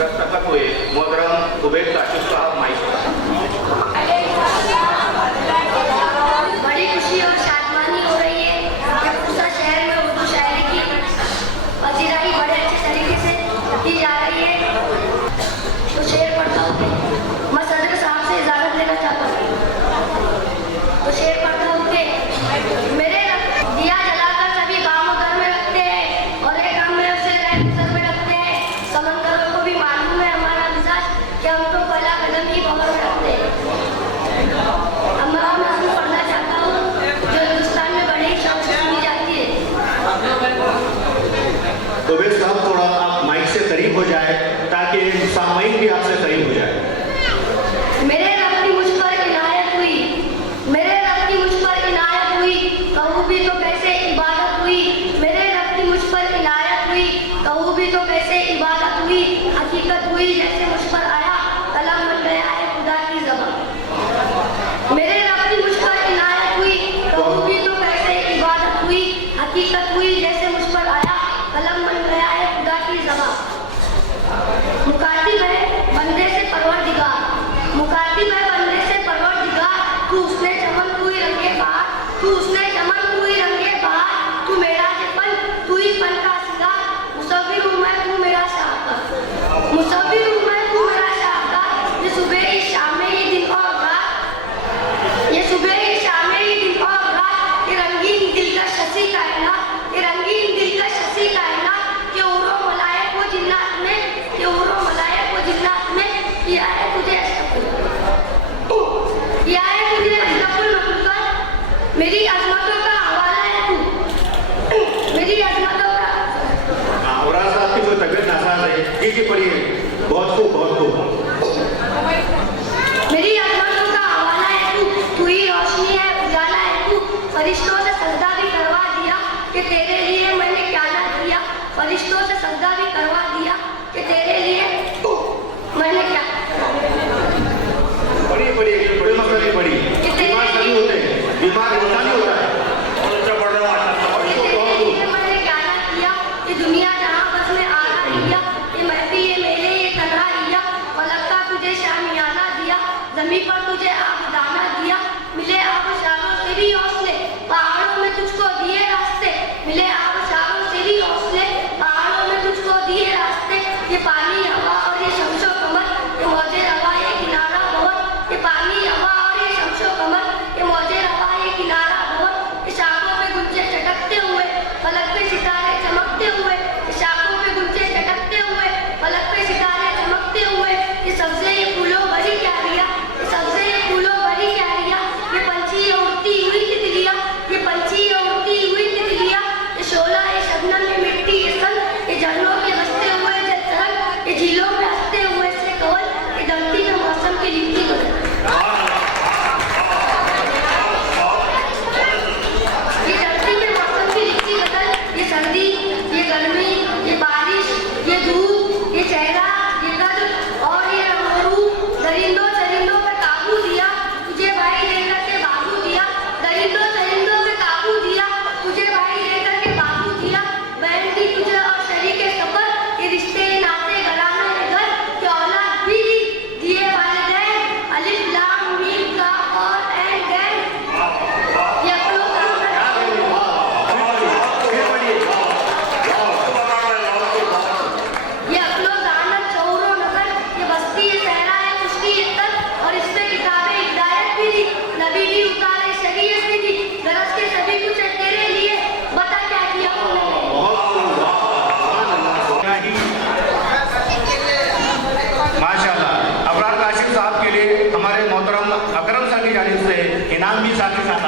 दस्तखत हुए मोहतरम उबैद काशिफ साहब माइक। बड़ी खुशी और शादमानी हो रही है कि पूसा शहर में उर्दू शायरी की पजीराई बड़े अच्छे तरीके से की जा रही है। तो शेर पढ़ता हूँ, मैं सदर साहब से इजाज़त लेना चाहता हूँ। तो शेर पढ़ता हूँ कि मेरे दिया जलाकर सभी गाँव घर में रखते हैं और एक हम में उसे सर में रखते हैं। समंदरों को भी मालूम है हमारा मिजाज कि हम तो पहला कदम ही कमर में रखते हैं। पढ़ना चाहता हूँ जो हिंदुस्तान में बड़ी शौक से सुनी जाती है। तो वे साहब थोड़ा आप माइक से करीब हो जाए ताकि सामयिक भी आपसे करीब हो जाए। मेरे रब की मुझ पर इनायत हुई, मेरे रब की मुझ पर इनायत हुई, कहूँ भी तो कैसे इबादत हुई। मेरे रब की मुझ पर इनायत हुई, कहूँ भी तो कैसे इबादत हुई। हकीकत हुई जैसे मुझ पर आया, कलम बन गया है खुदा की ज़बान। मेरे रब की मुझ पर इनायत हुई, कहूँ भी तो कैसे इबादत हुई। हकीकत हुई जैसे मुझ पर आया, कलम बन गया है खुदा की ज़बान। मुकातिब है बंदे से परवरदिगार, मुकातिब है बंदे से परवरदिगार। तू उसने चमन तू ही रंगे बहार, तू उसने चमन तू ही रंगे बहार। तू मेरा पन तू ही पन का सिंगार। मुसव्विर हूँ मैं तू मेरा शाहकार, मुसव्विर हूँ मैं तू मेरा शाहकार। ये सुबह ही शाम ही दिन और रात, ये सुबह ही शाम ही दिन और रात। ये रंगीन दिलकश हंसी कायनात, ये रंगीन दिलकश हंसी कायनात। ये उरो मलायक वो जिन्नात में, ये उरो मलायक वो जिन्नात में। किया है तुझे अशरफुल, किया है तुझे अशरफुल मखलूकात। मेरी अजमतों का हवाला है तू, मेरी अजमतों का। और साहब की जो तबीयत नासाज है जी पढ़िए। बहुत खूब बहुत खूब। मेरी अजमतों का हवाला है तू, तू ही रोशनी है उजाला है तू। फरिश्तों से सजदा भी करवा दिया कि तेरे लिए मैंने क्या ना किया। फरिश्तों से सजदा भी करवा दिया कि तेरे लिए मैंने क्या। बड़ी बड़ी बड़ी मसले बड़ी बीमार सभी होते हैं, बीमार होता नहीं होता है। मैंने क्या ना किया कि दुनिया जहाँ बस में आ रही है। ये महफिल ये मेले ये तन्हाइया, फलक का तुझे शामियाना दिया, ज़मीन पर तुझे आबदाना दिया। मिले आबशारों से भी हौसले, पहाड़ों में तुझको दिए रास्ते। मिले आबशारों से भी हौसले, पहाड़ों में तुझको दिए रास्ते। ये पानी हवा और ये शमशो कमर, ये मौजे रवा ये किनारा बहुत। ये पानी हवा और ये शमशो कमर, ये मौजे रवा ये किनारा बहुत। इस आंखों पे गुंजे चटकते हुए, फलक पे सितारे चमकते हुए। इस आंखों पे गुंजे चटकते हुए, फलक पे सितारे चमकते हुए। ये सबसे ये फूलों भरी क्यारियां, ये सबसे ये फूलों भरी क्यारियां। ये पंछी ये उड़ती हुई तितलियां, ये पंछी ये उड़ती हुई तितलियां। ये शोला ये शबनम ये मिट्टी ये सन, ये झरनों के बसते हुए जलतरंग, ये झीलों में हंसते हुए से कवल। ये धरती में मौसम की लिपटी गुजर, ये धरती में मौसम की लिपटी बदल। ये सर्दी ये गर्मी ये बारिश ये धूप ये चेहरा ये कद और ये रूप। दरिंदों चरिंदों पे काबू दिया, तुझे भाई लेकर के बाबू दिया। दरिंदों चरिंदों पे काबू दिया, तुझे भाई लेकर के बाबू दिया। बहन दी तुझे और शरीके सफर, ये रिश्ते नाते घराने घर के औलाद भी दिए वालिदैन। अलिफ लाम मीम काफ और ऐन गैन। ये अपनों ये अपनों जानत शऊरो नजर, ये बस्ती ये सहरा है खुशकी ये तर। और इसमें किताबें हिदायत भी दी, नबी भी उतारे शरीयत भी दी। गरज के सभी कुछ है तेरे लिए, बता क्या किया माशाल्लाह। अबरार काशिफ साहब के लिए हमारे मोहतरम अकरम साहब की जानिब से इनाम भी साथ ही साथ